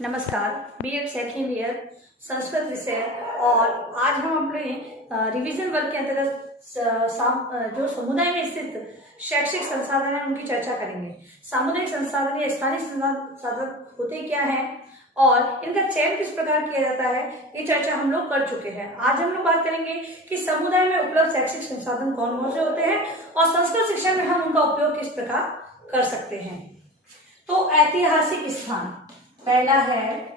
नमस्कार, BEd second year Sanskrit विषय। और आज हम अपने रिवीजन वर्ग के अंतर्गत जो समुदाय में स्थित शैक्षिक संसाधन है उनकी चर्चा करेंगे। सामुदायिक संसाधन या स्थानीय संसाधन होते क्या हैं और इनका चयन किस प्रकार किया जाता है, ये चर्चा हम लोग कर चुके हैं। आज हम लोग बात करेंगे कि समुदाय में उपलब्ध शैक्षिक संसाधन कौन कौन से होते हैं और संस्कृत शिक्षा में हम उनका उपयोग किस प्रकार कर सकते हैं। तो ऐतिहासिक स्थान, पहला है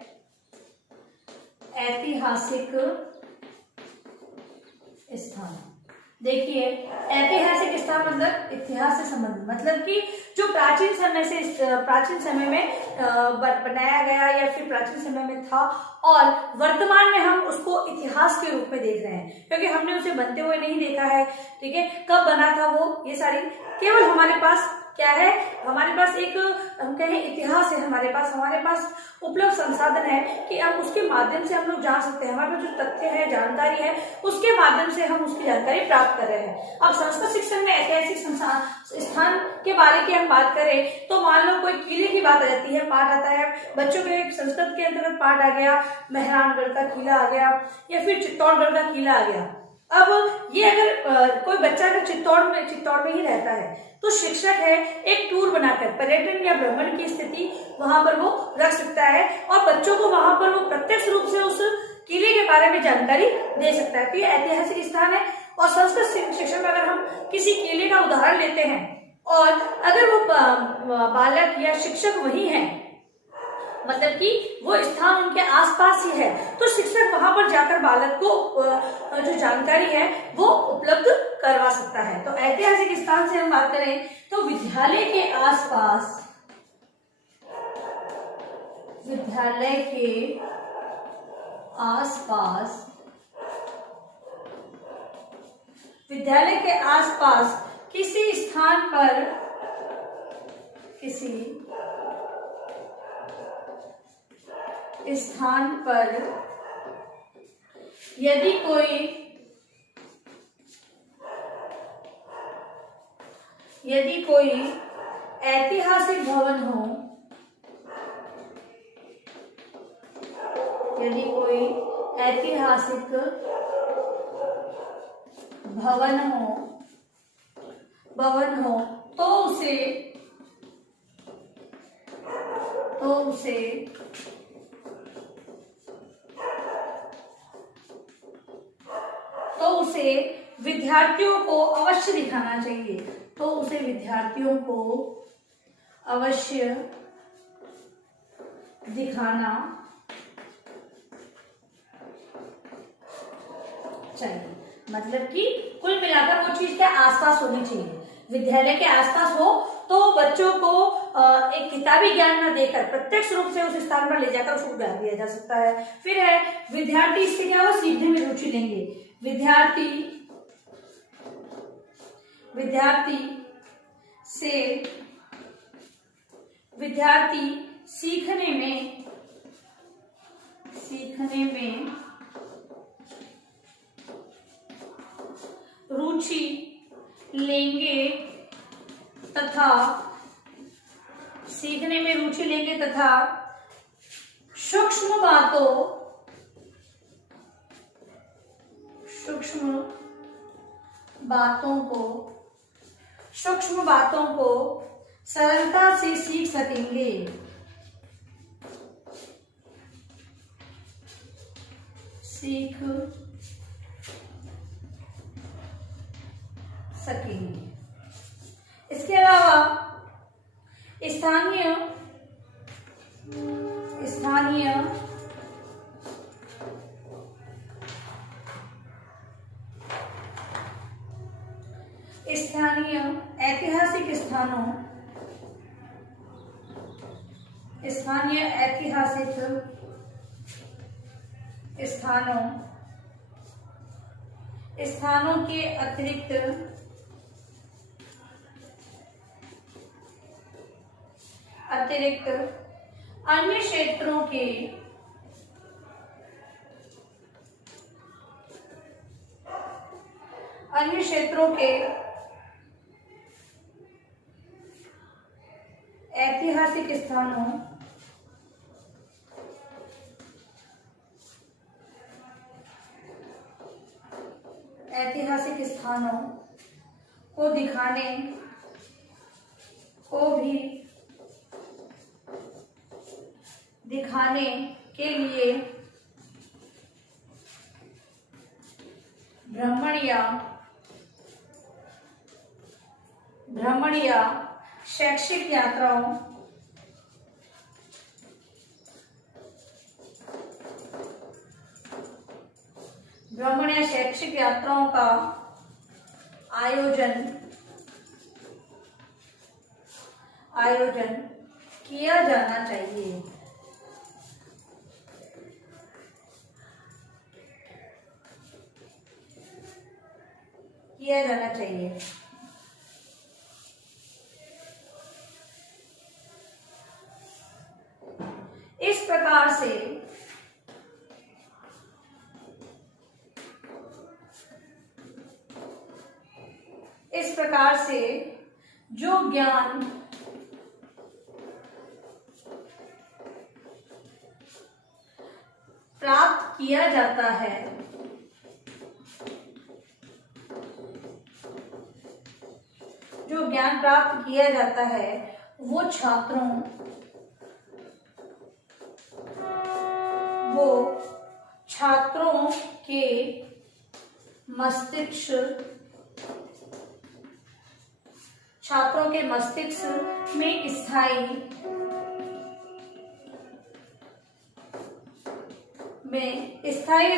ऐतिहासिक स्थान। देखिए, ऐतिहासिक स्थान मतलब इतिहास से संबंधित, मतलब कि जो प्राचीन समय में बनाया गया या फिर प्राचीन समय में था और वर्तमान में हम उसको इतिहास के रूप में देख रहे हैं, क्योंकि हमने उसे बनते हुए नहीं देखा है। ठीक है, कब बना था वो, ये सारी केवल हमारे पास क्या है, हमारे पास एक हम कहें इतिहास है, हमारे पास उपलब्ध संसाधन है कि अब उसके माध्यम से हम लोग जान सकते हैं। हमारे पास जो तथ्य है, जानकारी है, उसके माध्यम से हम उसकी जानकारी प्राप्त कर रहे हैं। अब संस्कृत शिक्षण में ऐतिहासिक स्थान के बारे की हम बात करें तो मान लो कोई किले की बात आ जाती है, पाठ आता है बच्चों के, संस्कृत के अंतर्गत पाठ आ गया, मेहरानगढ़ का किला आ गया या फिर चित्तौड़गढ़ का किला आ गया। अब ये अगर कोई बच्चा अगर चित्तौड़ में ही रहता है तो शिक्षक है एक टूर बनाकर पर्यटन या भ्रमण की स्थिति वहां पर वो रख सकता है और बच्चों को वहां पर वो प्रत्यक्ष रूप से उस किले के बारे में जानकारी दे सकता है। तो ये ऐतिहासिक स्थान है। और संस्कृत शिक्षा में अगर हम किसी किले का उदाहरण लेते हैं और अगर वो बालक या शिक्षक वही है, मतलब कि वो स्थान उनके आसपास ही है, तो शिक्षक वहां पर जाकर बालक को जो जानकारी है वो उपलब्ध करवा सकता है। तो ऐतिहासिक स्थान से हम बात करें तो विद्यालय के आसपास किसी स्थान पर यदि कोई ऐतिहासिक भवन हो, तो उसे विद्यार्थियों को अवश्य दिखाना चाहिए। मतलब कि कुल मिलाकर वो चीज के आसपास होनी चाहिए। विद्यालय के आसपास हो तो बच्चों को एक किताबी ज्ञान न देकर प्रत्यक्ष रूप से उस स्थान पर ले जाकर उसको ज्ञान दिया जा सकता है। फिर है विद्यार्थी इससे क्या हो, सीखने में रुचि लेंगे। विद्यार्थी सीखने में रुचि लेंगे तथा सूक्ष्म बातों को सरलता से सीख सकेंगे। इसके अलावा स्थानीय ऐतिहासिक स्थानों के अतिरिक्त अन्य क्षेत्रों के अन्य क्षेत्रों के ऐतिहासिक स्थानों स्थानों को दिखाने के लिए भ्रमण या शैक्षिक यात्राओं का आयोजन किया जाना चाहिए। इस प्रकार से जो ज्ञान प्राप्त किया जाता है वो छात्रों के मस्तिष्क में स्थायी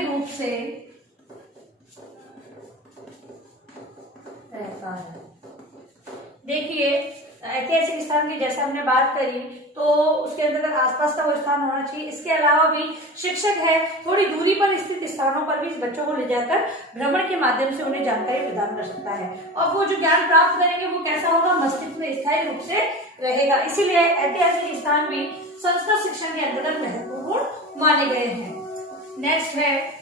रूप से रहता है। देखिए, ऐतिहासिक स्थान की जैसे हमने बात करी तो उसके अंदर आसपास का वो स्थान होना चाहिए। इसके अलावा भी शिक्षक है थोड़ी दूरी पर स्थित स्थानों पर भी इस बच्चों को ले जाकर भ्रमण के माध्यम से उन्हें जानकारी प्रदान कर सकता है, और वो जो ज्ञान प्राप्त करेंगे वो कैसा होगा, मस्तिष्क में स्थायी रूप से रहेगा। इसीलिए ऐतिहासिक स्थान भी संस्कृत शिक्षण के अंतर्गत महत्वपूर्ण माने गए हैं। नेक्स्ट है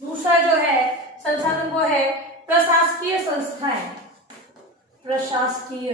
दूसरा जो है संसाधन, वो है प्रशासकीय संस्थाएं। प्रशासकीय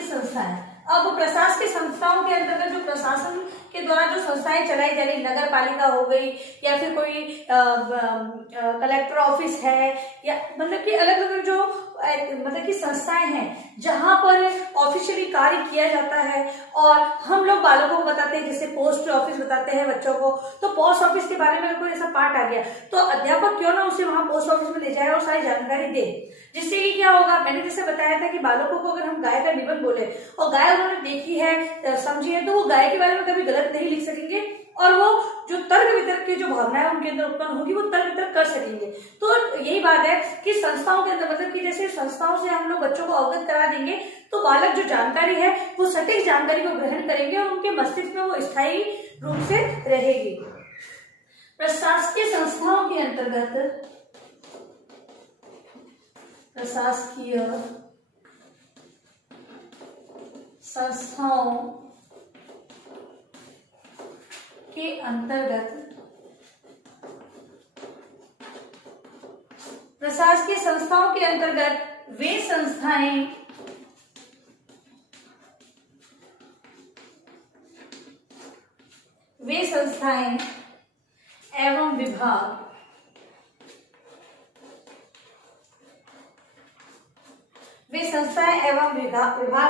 संस्थाएं। अब प्रशासकीय संस्थाओं के अंतर्गत जो प्रशासन के द्वारा जो संस्थाएं चलाई जा रही, नगर पालिका हो गई या फिर कोई कलेक्टर ऑफिस है, या मतलब कि अलग अलग जो मतलब कि संस्थाएं हैं जहां पर ऑफिशियली कार्य किया जाता है, और हम लोग बालकों को बताते हैं, जैसे पोस्ट ऑफिस बताते हैं बच्चों को, तो पोस्ट ऑफिस के बारे में अगर कोई ऐसा पार्ट आ गया तो अध्यापक क्यों ना उसे वहां पोस्ट ऑफिस में ले जाए और सारी जानकारी दे, जिससे कि क्या होगा, मैंने जैसे बताया था कि बालकों को अगर हम गाय का निबंध बोले और गाय उन्होंने देखी है, समझी है, तो वो गाय के बारे में कभी गलत नहीं लिख सकेंगे, और वो जो तर्क वितर्क की जो भावनाएं उनके अंदर उत्पन्न होगी वो तर्क वितर्क कर सकेंगे। तो यही बात है कि संस्थाओं के अंदर मतलब कि जैसे संस्थाओं से हम लोग बच्चों को अवगत करा देंगे तो बालक जो जानकारी है वो सटीक जानकारी को ग्रहण करेंगे और उनके मस्तिष्क में वो स्थायी रूप से रहेगी। प्रशासकीय संस्थाओं के अंतर्गत प्रशासकीय संस्थाओं के अंतर्गत प्रशासकीय संस्थाओं के अंतर्गत वे संस्थाएं एवं विभाग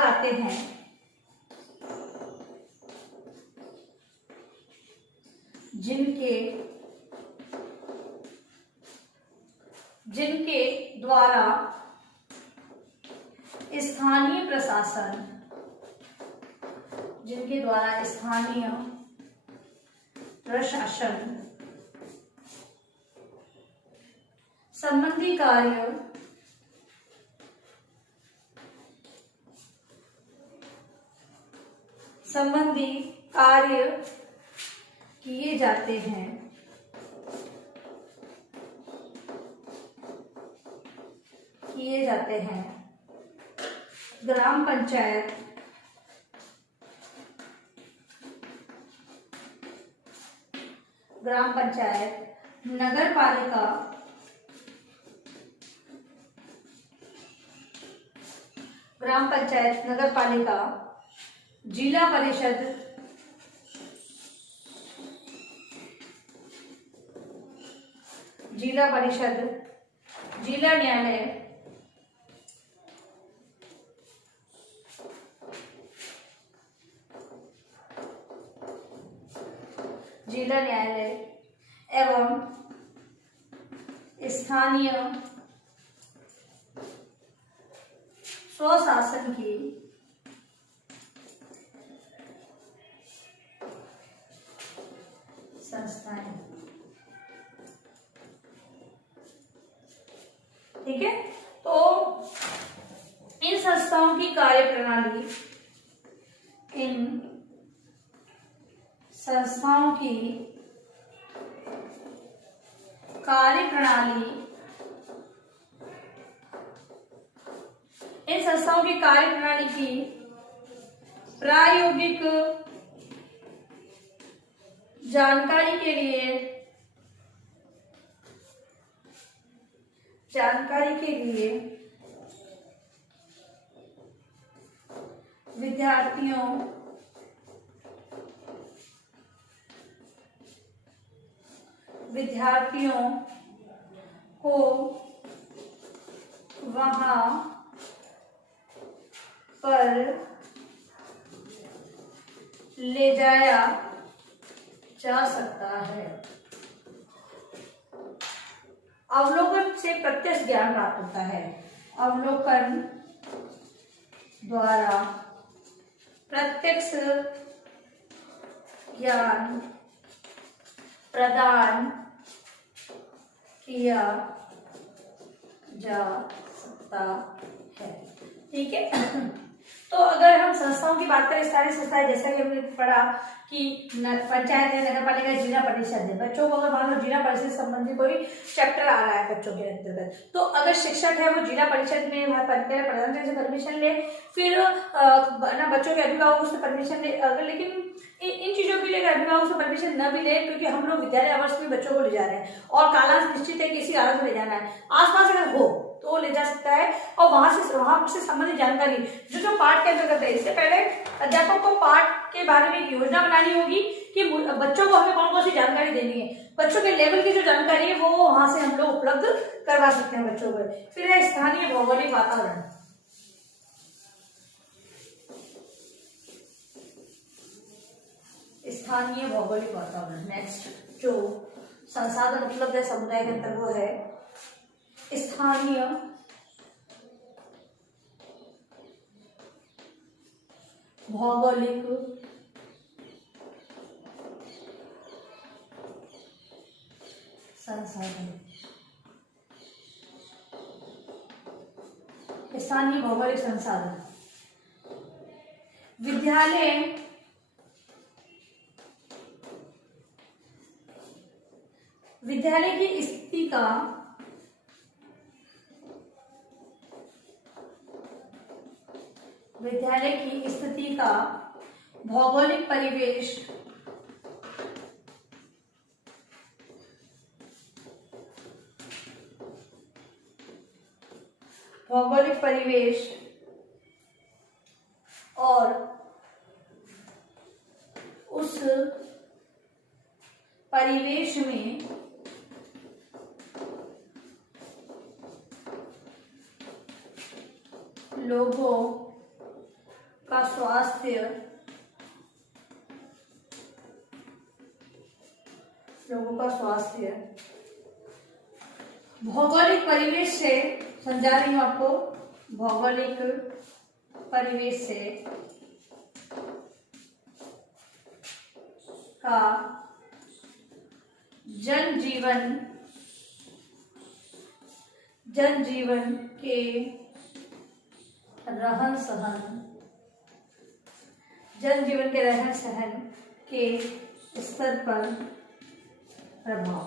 आते हैं जिनके द्वारा स्थानीय प्रशासन संबंधी कार्य किए जाते हैं। ग्राम पंचायत नगर पालिका जिला परिषद, जिला परिषद, जिला न्यायालय, जिला न्यायालय एवं स्थानीय स्वशासन की संस्थाएं। ठीक है, तो इन संस्थाओं की कार्यप्रणाली, इन संस्थाओं की कार्यप्रणाली, इन संस्थाओं की कार्यप्रणाली की प्रायोगिक जानकारी के लिए विद्यार्थियों को वहां पर ले जाया जा सकता है। अवलोकन से प्रत्यक्ष ज्ञान प्राप्त होता है। अवलोकन द्वारा प्रत्यक्ष ज्ञान प्रदान किया जा सकता है। ठीक है, तो अगर हम संस्थाओं की बात करें, सारी संस्थाएं जैसा कि हमने पढ़ा कि पंचायत है, नगर पालिका, जिला परिषद है। बच्चों को अगर मान लो जिला परिषद से संबंधित कोई चैप्टर आ रहा है बच्चों के अंतर्गत, तो अगर शिक्षक है वो जिला परिषद में प्रधान से परमिशन ले, फिर ना बच्चों के अभिभावक उससे परमिशन ले। अगर लेकिन इन चीजों के लिए अभिभावक से परमिशन न भी ले, क्योंकि हम लोग विद्यालय आवास में बच्चों को ले जा रहे हैं और कालांश निश्चित है कि इसी हालत में ले जाना है, आसपास अगर हो तो ले जा सकता है। और वहां से संबंधित जानकारी जो पाठ के अंतर्गत है, इससे पहले अध्यापक को पाठ के बारे में एक योजना बनानी होगी कि बच्चों को हमें कौन कौन सी जानकारी देनी है। बच्चों के लेवल की जो जानकारी है वो वहां से हम लोग उपलब्ध करवा सकते हैं बच्चों को। फिर है स्थानीय भौगोलिक वातावरण। स्थानीय भौगोलिक वातावरण नेक्स्ट जो संसाधन उपलब्ध है समुदाय के अंदर, वो है स्थानीय भौगोलिक संसाधन। स्थानीय भौगोलिक संसाधन विद्यालय की स्थिति का भौगोलिक परिवेश और उस परिवेश में लोगों का स्वास्थ्य, भौगोलिक परिवेश से समझा रही हूं आपको, भौगोलिक परिवेश से का जनजीवन के रहन सहन के स्तर पर प्रभाव।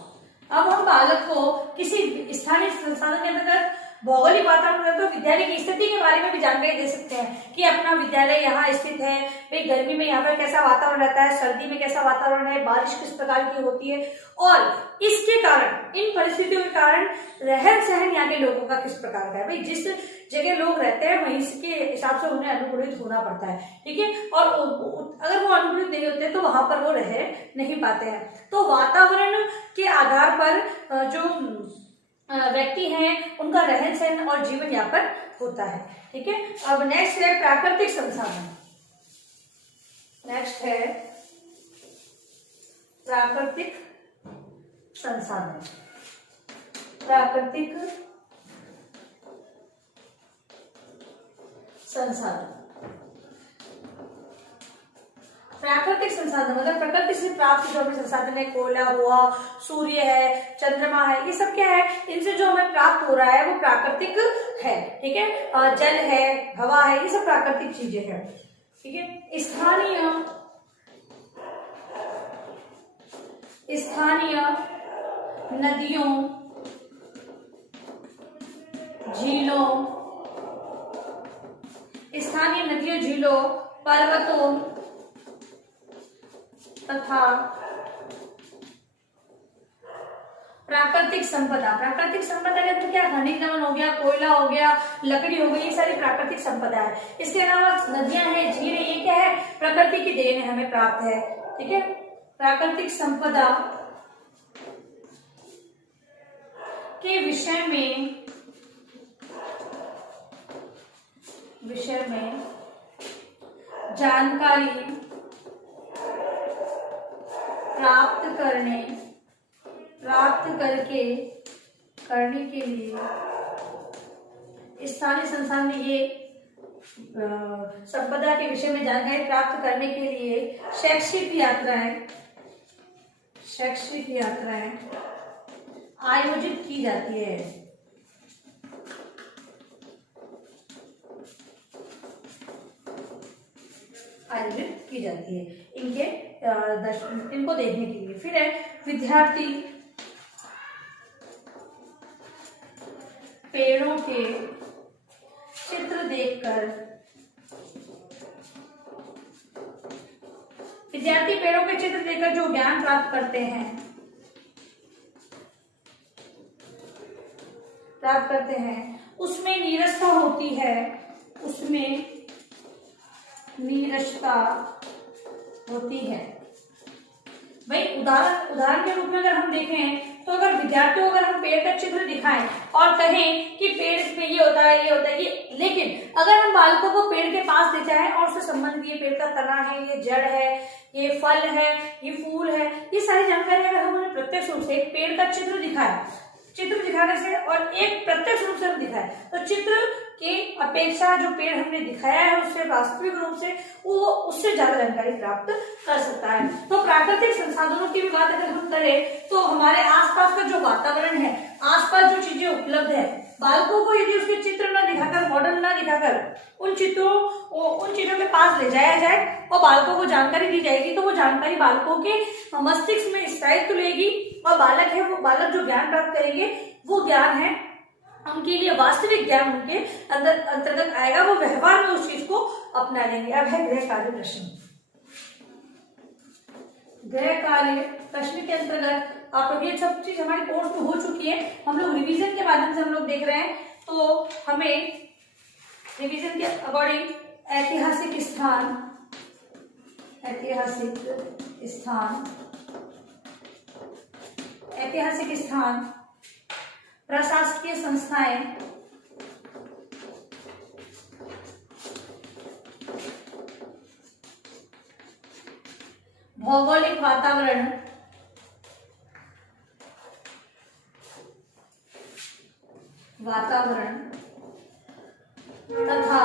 अब हम बालक को किसी स्थानीय संस्थान के अंतर्गत भौगोलिक वातावरण तो विद्यालय की स्थिति के बारे में भी जानकारी दे सकते हैं कि अपना विद्यालय यहाँ स्थित है, भाई गर्मी में यहाँ पर कैसा वातावरण रहता है, सर्दी में कैसा वातावरण है, बारिश किस प्रकार की होती है, और इसके कारण, इन परिस्थितियों के कारण रहन सहन यहाँ के लोगों का किस प्रकार का है। भाई जिस जगह लोग रहते हैं वहीं के हिसाब से उन्हें अनुकूलित होना पड़ता है, ठीक है। और अगर वो अनुकूलित नहीं होते तो वहां पर वो रह नहीं पाते हैं। तो वातावरण के आधार पर जो व्यक्ति हैं उनका रहन सहन और जीवन यापन होता है, ठीक है। अब नेक्स्ट है प्राकृतिक संसाधन। नेक्स्ट है प्राकृतिक संसाधन। प्राकृतिक संसाधन, प्राकृतिक संसाधन मतलब प्रकृति से प्राप्त जो हमें संसाधन है, कोयला हुआ, सूर्य है, चंद्रमा है, ये सब क्या है, इनसे जो हमें प्राप्त हो रहा है वो प्राकृतिक है, ठीक है। जल है, हवा है, ये सब प्राकृतिक चीजें हैं, ठीक है। स्थानीय नदियों, झीलों, स्थानीय नदियों, झीलों, पर्वतों तथा प्राकृतिक संपदा। प्राकृतिक संपदा कहते क्या, खनिज नमन हो गया, कोयला हो गया, लकड़ी हो गई, ये सारी प्राकृतिक संपदा है। इसके अलावा नदियां हैं, झील है, ये क्या है, प्रकृति की देन है, हमें प्राप्त है, ठीक है। प्राकृतिक संपदा के विषय में जानकारी प्राप्त करने के लिए स्थानीय संस्थान में ये संपदा के विषय में जानकारी प्राप्त करने के लिए शैक्षिक यात्राएं आयोजित की जाती है। आयोजित की जाती है इनको देखने के लिए। फिर है विद्यार्थी पेड़ों के चित्र देखकर जो ज्ञान प्राप्त करते हैं उसमें नीरसता होती है, भाई उदाहरण के रूप में अगर हम देखें तो अगर विद्यार्थियों को अगर हम पेड़ का चित्र दिखाएं और कहें कि पेड़ में ये होता है, ये, लेकिन अगर हम बालकों को पेड़ के पास ले जाएं और उससे संबंधित ये पेड़ का तना है, ये जड़ है, ये फल है, ये फूल है, ये सारी जानकारी अगर हम उन्हें प्रत्यक्ष रूप से एक पेड़ का चित्र दिखाने से और एक प्रत्यक्ष रूप से हम दिखाए तो चित्र के अपेक्षा जो पेड़ हमने दिखाया है उससे वास्तविक रूप से वो उससे ज्यादा जानकारी प्राप्त कर सकता है। तो प्राकृतिक संसाधनों की भी बात अगर हम करें तो हमारे आसपास का जो वातावरण है, आसपास जो चीजें उपलब्ध है, बालकों को यदि उसके चित्र न दिखाकर, मॉडल न दिखाकर उन चीजों के पास ले जाया जाए और बालकों को जानकारी दी जाएगी तो वो जानकारी बालकों के मस्तिष्क में स्थायित्व लेगी और बालक जो ज्ञान प्राप्त करेंगे वो ज्ञान है उनके लिए वास्तविक ज्ञान उनके अंतर्गत आएगा, वो व्यवहार में उस चीज को अपना लेंगे। अब है गृह कार्य प्रश्न। गृह कार्य प्रश्न के अंतर्गत आप लोग ये सब चीज हमारे कोर्स में हो चुकी है, हम लोग रिवीजन के माध्यम से हम लोग देख रहे हैं। तो हमें रिवीजन के अकॉर्डिंग ऐतिहासिक स्थान, प्रशासकीय संस्थाएं, भौगोलिक वातावरण, तथा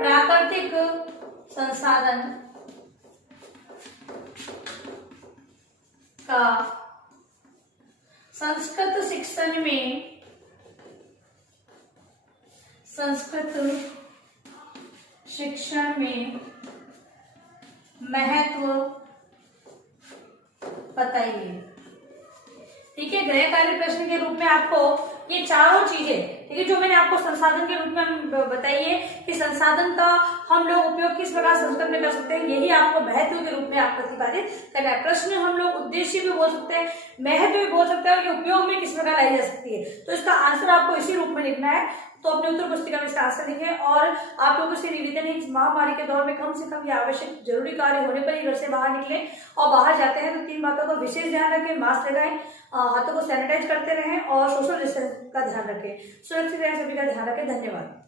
प्राकृतिक संसाधन का संस्कृत शिक्षण में महत्व बताइए। ठीक है, गृह कार्य प्रश्न के रूप में आपको ये चारों चीजें, ठीक है, जो मैंने आपको संसाधन के रूप में बताई है कि संसाधन का हम लोग उपयोग किस प्रकार संस्कृत में कर सकते हैं, यही आपको महत्व के रूप में आप प्रतिपादित करना है। प्रश्न हम लोग उद्देश्य भी बोल सकते हैं, महत्व भी बोल सकते हैं, और ये उपयोग में किस प्रकार लाई जा सकती है। तो इसका आंसर आपको इसी रूप में लिखना है। तो अपने उत्तर पुस्तिका में इसका आंसर लिखें। और आप लोगों से निवेदन है, इस महामारी के दौर में कम से कम ये आवश्यक जरूरी कार्य होने पर ही घर से बाहर निकलें, और बाहर जाते हैं तो 3 बातों का विशेष ध्यान रखें। मास्क लगाएं, हाथों को सैनिटाइज करते रहें, और सोशल डिस्टेंस का ध्यान रखें। सुरक्षित रहें, सभी का ध्यान रखें। धन्यवाद।